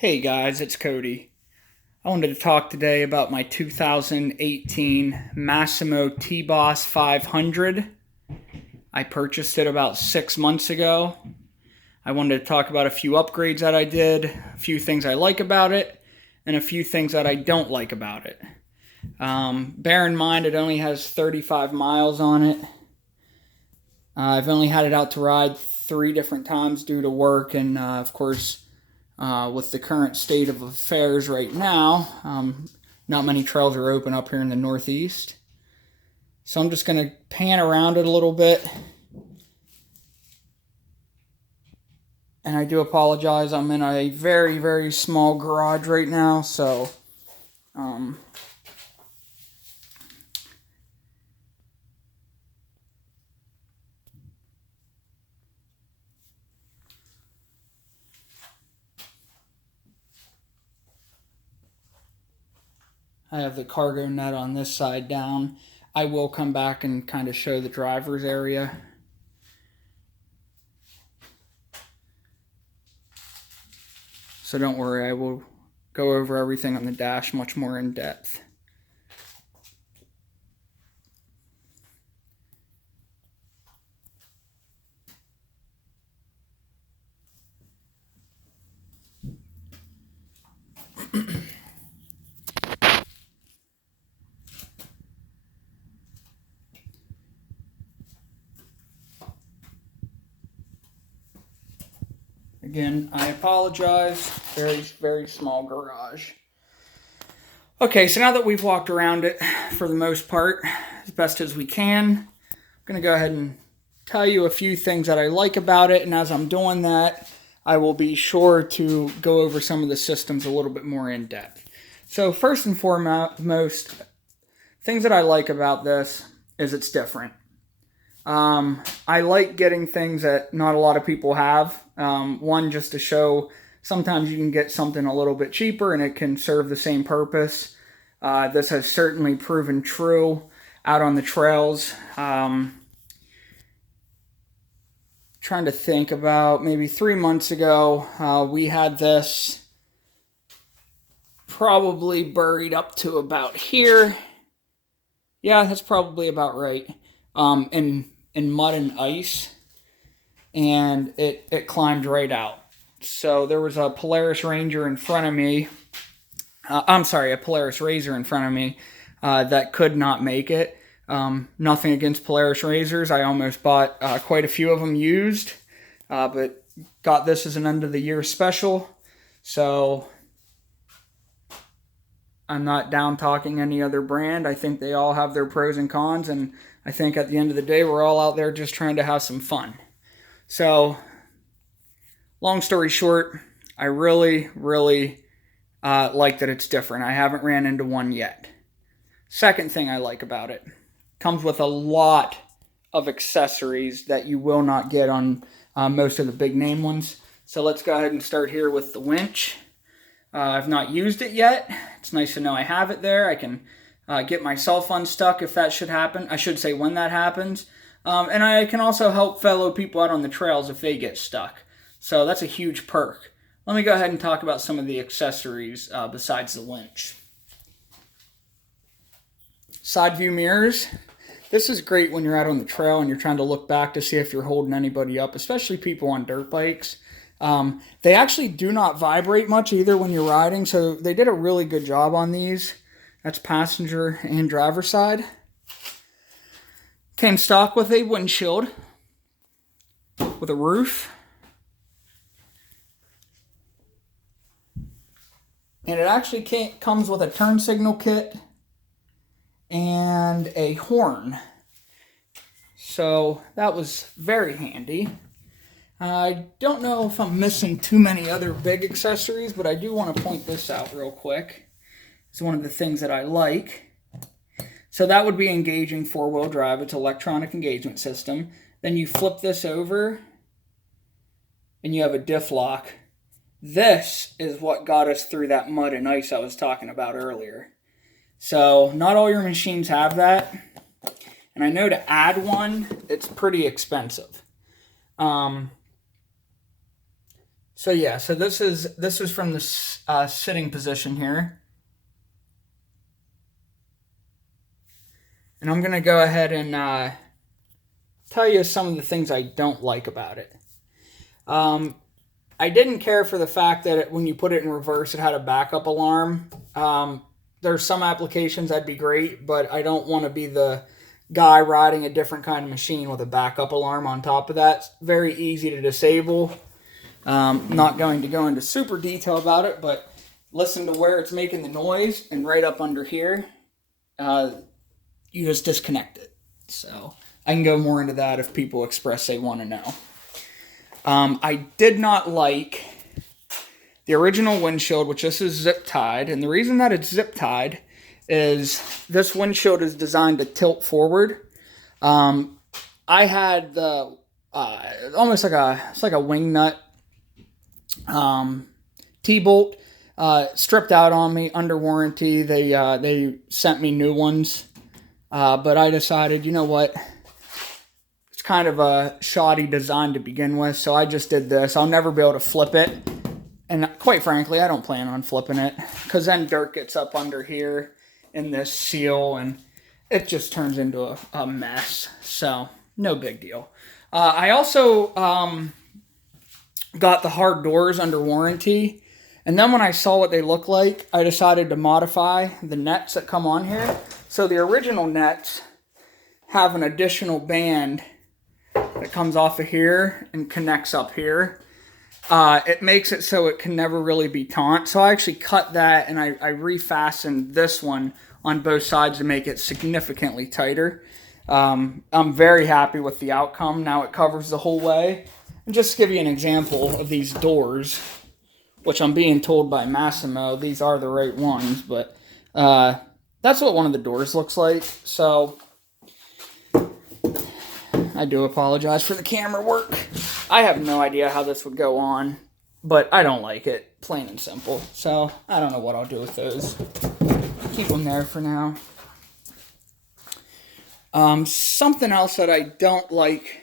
Hey guys, it's Cody. I wanted to talk today about my 2018 Massimo T-Boss 500. I purchased it about 6 months ago. I wanted to talk about a few upgrades that I did, a few things I like about it, and a few things that I don't like about it. Bear in mind it only has 35 miles on it. I've only had it out to ride 3 different times due to work and, of course, with the current state of affairs right now, not many trails are open up here in the Northeast. So I'm just going to pan around it a little bit. And I do apologize, I'm in a very, very small garage right now, so I have the cargo net on this side down. I will come back and kind of show the driver's area. So don't worry, I will go over everything on the dash much more in depth. Again, I apologize. Very, very small garage. Okay, so now that we've walked around it for the most part, as best as we can, I'm going to go ahead and tell you a few things that I like about it. And as I'm doing that, I will be sure to go over some of the systems a little bit more in depth. So first and foremost, things that I like about this is it's different. I like getting things that not a lot of people have. One, just to show sometimes you can get something a little bit cheaper and it can serve the same purpose. This has certainly proven true out on the trails. Trying to think about maybe 3 months ago, we had this probably buried up to about here. Yeah, that's probably about right. In mud and ice, and it climbed right out. So there was a Polaris Ranger in front of me. A Polaris Razor in front of me that could not make it. Nothing against Polaris Razors. I almost bought quite a few of them used, but got this as an end of the year special. So I'm not down talking any other brand. I think they all have their pros and cons, and I think at the end of the day, we're all out there just trying to have some fun. So, long story short, I really, really like that it's different. I haven't ran into one yet. Second thing I like about it, comes with a lot of accessories that you will not get on most of the big name ones. So let's go ahead and start here with the winch. I've not used it yet. It's nice to know I have it there. I can get myself unstuck if that should happen. I should say when that happens. And I can also help fellow people out on the trails if they get stuck. So that's a huge perk. Let me go ahead and talk about some of the accessories besides the winch. Side view mirrors. This is great when you're out on the trail and you're trying to look back to see if you're holding anybody up, especially people on dirt bikes. They actually do not vibrate much either when you're riding, so they did a really good job on these. That's passenger and driver side. Came stock with a windshield with a roof. And it actually comes with a turn signal kit and a horn. So that was very handy. I don't know if I'm missing too many other big accessories, but I do want to point this out real quick. It's one of the things that I like. So that would be engaging four-wheel drive. It's electronic engagement system. Then you flip this over and you have a diff lock. This is what got us through that mud and ice I was talking about earlier. So not all your machines have that. And I know to add one, it's pretty expensive. So yeah, so this is from the sitting position here. And I'm going to go ahead and tell you some of the things I don't like about it. I didn't care for the fact that when you put it in reverse, it had a backup alarm. There's some applications that'd be great, but I don't want to be the guy riding a different kind of machine with a backup alarm on top of that. It's very easy to disable. Not going to go into super detail about it, but listen to where it's making the noise, and right up under here, you just disconnect it. So I can go more into that if people express they want to know. I did not like the original windshield, which this is zip tied, and the reason that it's zip tied is this windshield is designed to tilt forward. I had the almost like a wing nut T-bolt stripped out on me under warranty. They sent me new ones, but I decided, you know what, it's kind of a shoddy design to begin with, so I just did this. I'll never be able to flip it, and quite frankly, I don't plan on flipping it, because then dirt gets up under here in this seal, and it just turns into a mess, so no big deal. I also got the hard doors under warranty, and then when I saw what they look like, I decided to modify the nets that come on here. So the original nets have an additional band that comes off of here and connects up here. It makes it so it can never really be taut. So I actually cut that, and I refastened this one on both sides to make it significantly tighter. I'm very happy with the outcome. Now it covers the whole way. And just to give you an example of these doors, which I'm being told by Massimo, these are the right ones, but that's what one of the doors looks like. So I do apologize for the camera work. I have no idea how this would go on, but I don't like it, plain and simple. So I don't know what I'll do with those. Keep them there for now. Something else that I don't like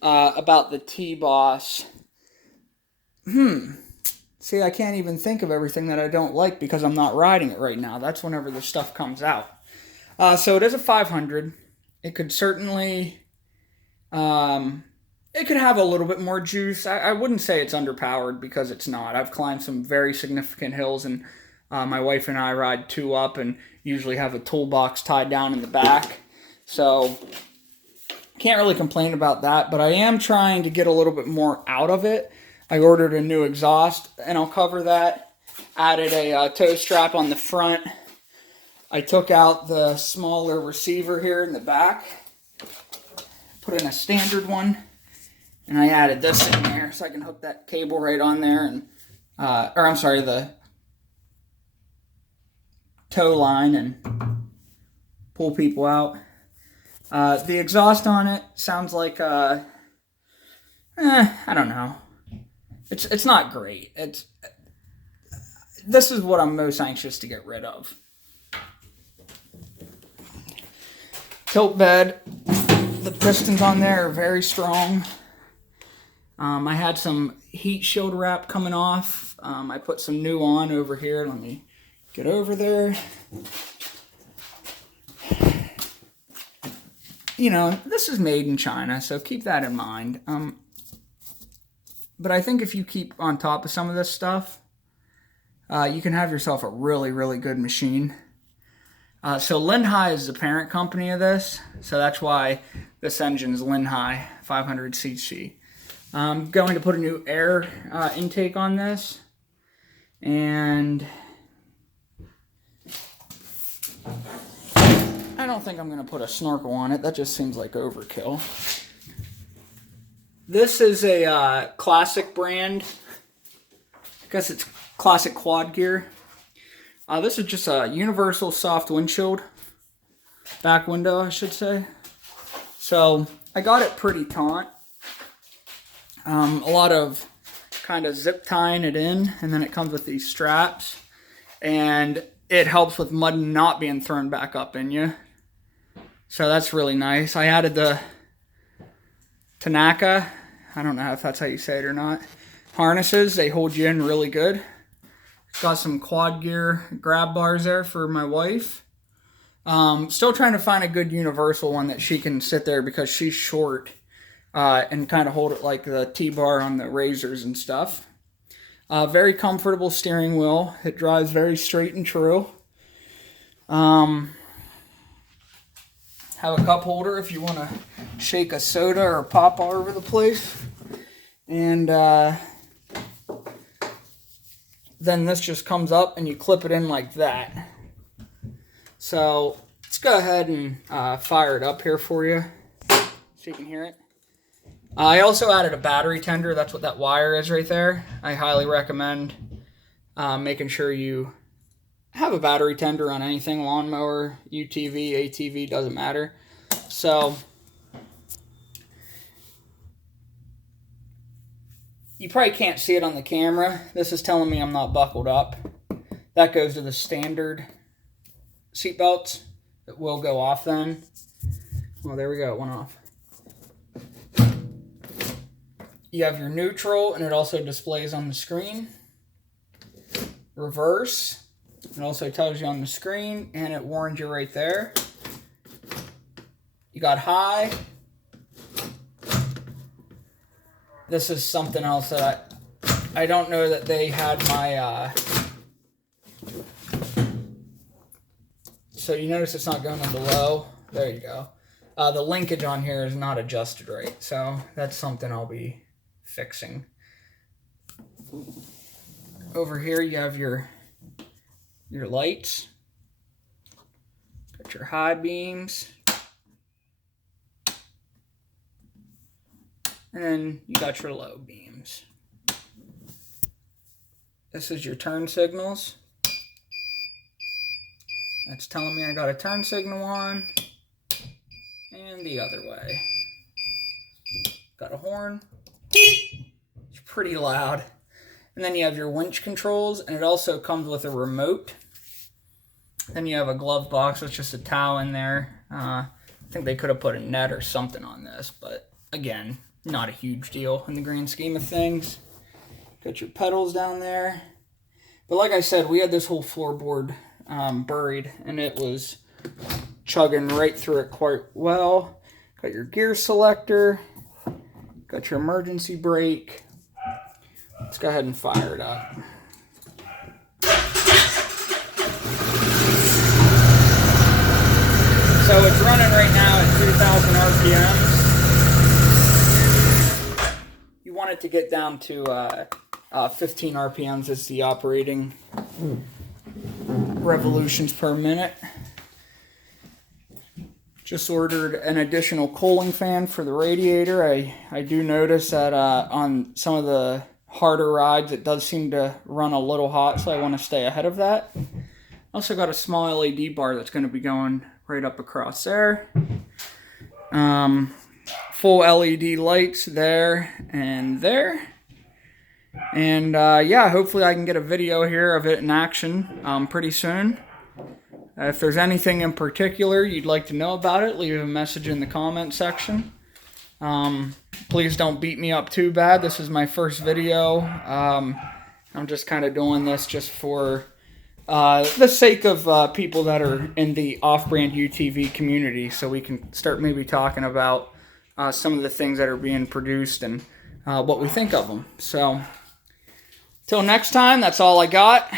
about the T-Boss. See, I can't even think of everything that I don't like because I'm not riding it right now. That's whenever the stuff comes out. So it is a 500. It could certainly, it could have a little bit more juice. I wouldn't say it's underpowered because it's not. I've climbed some very significant hills, and my wife and I ride 2 up and usually have a toolbox tied down in the back. So can't really complain about that, but I am trying to get a little bit more out of it. I ordered a new exhaust, and I'll cover that. Added a toe strap on the front. I took out the smaller receiver here in the back. Put in a standard one. And I added this in there so I can hook that cable right on there. And the tow line and pull people out. The exhaust on it sounds like, I don't know. It's not great. This is what I'm most anxious to get rid of. Tilt bed. The pistons on there are very strong. I had some heat shield wrap coming off. I put some new on over here. Let me get over there. You know, this is made in China, so keep that in mind. But I think if you keep on top of some of this stuff, you can have yourself a really, really good machine. So Linhai is the parent company of this, so that's why this engine's Linhai 500cc. I'm going to put a new air intake on this, and I don't think I'm going to put a snorkel on it. That just seems like overkill. This is a classic brand. I guess it's classic quad gear. This is just a universal soft windshield. Back window, I should say. So, I got it pretty taut. A lot of kind of zip tying it in, and then it comes with these straps. And it helps with mud not being thrown back up in you. So that's really nice. I added the Tanaka, I don't know if that's how you say it or not, harnesses. They hold you in really good. Got some quad gear grab bars there for my wife. Still trying to find a good universal one that she can sit there because she's short and kind of hold it like the T-bar on the razors and stuff. Very comfortable steering wheel. It drives very straight and true. Have a cup holder if you want to shake a soda or pop all over the place. And then this just comes up and you clip it in like that. So let's go ahead and fire it up here for you so you can hear it. I also added a battery tender. That's what that wire is right there. I highly recommend making sure you have a battery tender on anything, lawnmower, UTV, ATV, doesn't matter. So you probably can't see it on the camera. This is telling me I'm not buckled up. That goes to the standard seat belts. It will go off then. Well, there we go, it went off. You have your neutral, and it also displays on the screen. Reverse, it also tells you on the screen, and it warns you right there. You got high. This is something else that I don't know that they had my, so you notice it's not going into low. There you go. The linkage on here is not adjusted right, so that's something I'll be fixing. Over here you have your lights. Got your high beams. And then you got your low beams. This is your turn signals. That's telling me I got a turn signal on. And the other way. Got a horn. It's pretty loud. And then you have your winch controls, and it also comes with a remote. Then you have a glove box with just a towel in there. I think they could have put a net or something on this, but again, not a huge deal in the grand scheme of things. Got your pedals down there. But like I said, we had this whole floorboard buried, and it was chugging right through it quite well. Got your gear selector. Got your emergency brake. Let's go ahead and fire it up. So it's running right now at 2,000 RPMs. You want it to get down to 15 RPMs as the operating revolutions per minute. Just ordered an additional cooling fan for the radiator. I do notice that on some of the harder rides it does seem to run a little hot, so I want to stay ahead of that. Also got a small LED bar that's going to be going right up across there. Full LED lights there and there. And yeah, hopefully I can get a video here of it in action pretty soon. If there's anything in particular you'd like to know about it, leave a message in the comment section. Please don't beat me up too bad. This is my first video. I'm just kind of doing this just for the sake of people that are in the off-brand UTV community, so we can start maybe talking about some of the things that are being produced and what we think of them. So, till next time, that's all I got.